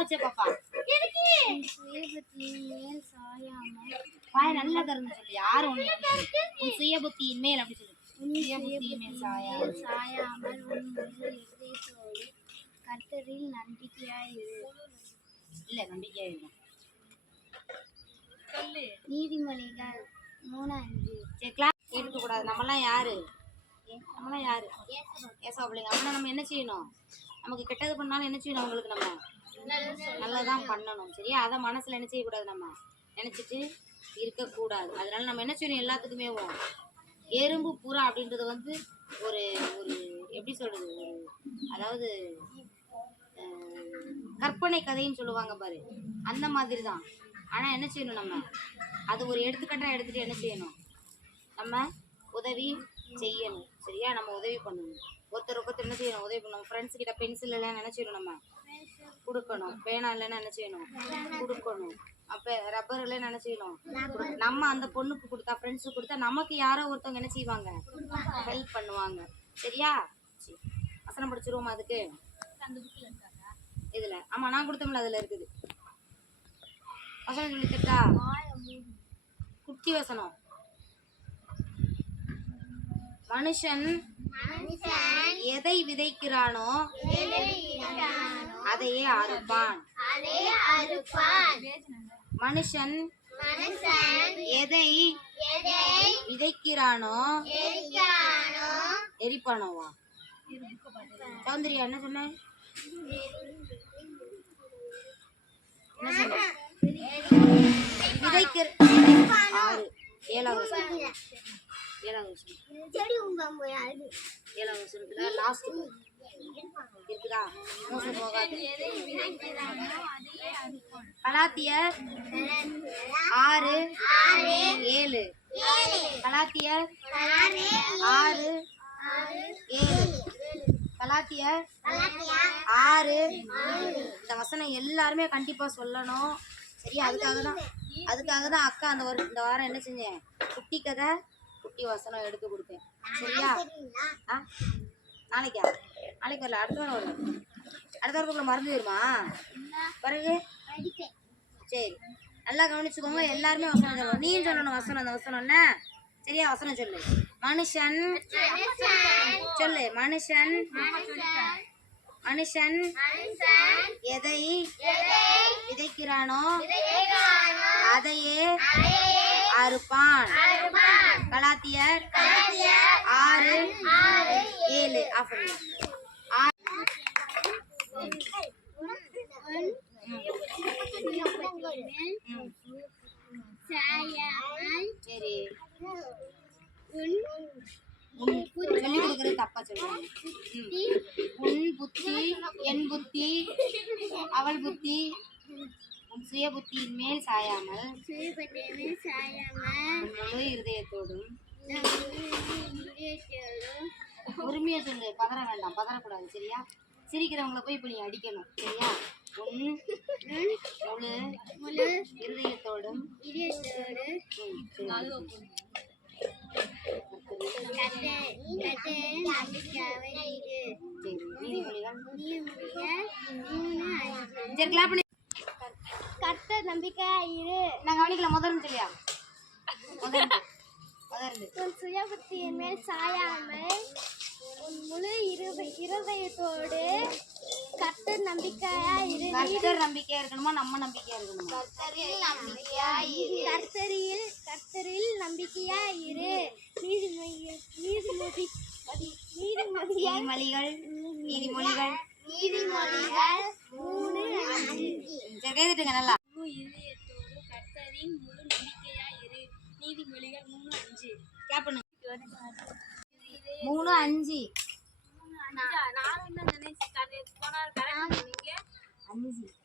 வச்ச பாப்பா வாய் நல்லா திறந்து சொல்லு. யாரும் உன் சுய புத்தியின் மேல் அப்படி சொல்லு. சாயாமல் உன் முழு இதயத்தோடு கர்த்தரில் நம்பிக்கையாயிரு. இல்ல நம்பிக்கையாயிரு. நீதிமொழிகள் 3:5. சரி கிளாஸ் எடுக்க கூடாது. நம்மலாம் யாரு? நம்மலாம் யாரு? ஏசா பிள்ளைங்க. அப்படின்னா நம்ம என்ன செய்யணும்? நமக்கு கெட்டது பண்ணாலும் என்ன செய்யணும்? அவங்களுக்கு நம்ம நல்லதான் பண்ணணும். சரியா? அதை மனசுல என்ன செய்யக்கூடாது, நம்ம நினைச்சிட்டு இருக்கக்கூடாது. அதனால நம்ம என்ன செய்யணும்? எல்லாத்துக்குமே எறும்பு புறா அப்படின்றது வந்து ஒரு ஒரு எப்படி சொல்றது, ஒரு அதாவது கற்பனை கதைன்னு சொல்லுவாங்க பாரு, அந்த மாதிரி தான். ஆனால் என்ன செய்யணும்? நம்ம அது ஒரு எடுத்துக்காட்டாக எடுத்துகிட்டு என்ன செய்யணும்? நம்ம உதவி செய்யணும். சரியா? நம்ம உதவி பண்ணணும். ஒருத்தர் என்ன செய்யணும்? உதவி பண்ணணும். ஃப்ரெண்ட்ஸ் கிட்ட பென்சில் இல்லைன்னு என்ன செய்யணும்? நம்ம கொடுக்கணும். பேனா இல்லைன்னு என்ன செய்யணும்? கொடுக்கணும். அப்போ ரப்பர் இல்லைன்னு என்ன செய்யணும்? நம்ம அந்த பொண்ணுக்கு கொடுத்தா, ஃப்ரெண்ட்ஸுக்கு கொடுத்தா நமக்கு யாரோ ஒருத்தவங்க என்ன செய்வாங்க? ஹெல்ப் பண்ணுவாங்க. சரியா? சரி, வசனம் படிச்சிருவோமா? அதுக்கு இதில் ஆமாம், நான் கொடுத்தோம்ல, அதில் இருக்குது. வசனம் சொல்லித்தட்டா? குட்டி வசனம். மனுஷன் எதை விதைக்கிறானோ அதையே அறுப்பான். மனுஷன் எதை விதைக்கிறானோ எரிப்பானோவா? சௌந்தர்யா என்ன சொன்ன? என்ன சொன்ன? விதைக்கிற 7வது வருஷத்துல லாஸ்ட் இருக்குதா? கலாத்தியர் 6:7. கலாத்தியர் 6:7. கலாத்தியர் 6. இந்த வசனம் எல்லாருமே கண்டிப்பா சொல்லணும். சரியா? அதுக்காக தான் அக்கா இந்த வாரம் என்ன செஞ்சேன்? குட்டி கதை, குட்டி வசனம் எடுத்து கொடுத்தேன். சரியா? நாளைக்கு வரல, அடுத்த வாரம் வரும். அடுத்த வாரத்துக்குள்ள மறந்து போயிருமா பிறகு? சரி, நல்லா கவனிச்சுக்கோங்க. எல்லாருமே வசனம் சொல்லணும். நீயும் சொல்லணும் வசனம். அந்த வசனம் என்ன? சரியா? வசனம் சொல்லு. மனுஷன் சொல்லு. மனுஷன் எதை விதைக்கிறானோ அதையே அறுப்பான். கலாத்தியர் 6:7. சரி, சொல்லிக் கொடுக்கறது தப்பா சொல்லுவாங்க. உன் புத்தி, என் புத்தி, அவள் புத்தி உன் சுய புத்தியின் மேல் சாயாமல் முழு இருதயத்தோடும். பொறுமையா சொல்லு, பதற வேண்டாம், பதறக்கூடாது. சரியா? சிரிக்கிறவங்களை போய் இப்ப நீ அடிக்கணும். சரியா? முழு இருதயத்தோடும் கர்த்தர் நம்பிக்கையாயிரு. நான் கவனிக்கல. முதல்ல சொல்லியா? உன் சுய புத்தியின் மேல் சாயாமல் உன் முழு இருதயத்தோடு கர்த்தர் நம்பிக்கையாயிரு. கர்த்தர் நம்பிக்கையா இருக்கணுமா? நம்ம நம்பிக்கையா இருக்கணுமா? கர்த்தரில் நம்பிக்கையாயிரு. நீதிமொழிகள் 3:5. கேட்டுங்க நல்லா. கர்த்தரின் முழு நம்பிக்கையாயிரு. நீதிமொழிகள் 3:5. கேப் பண்ணுங்க. 3:5. 5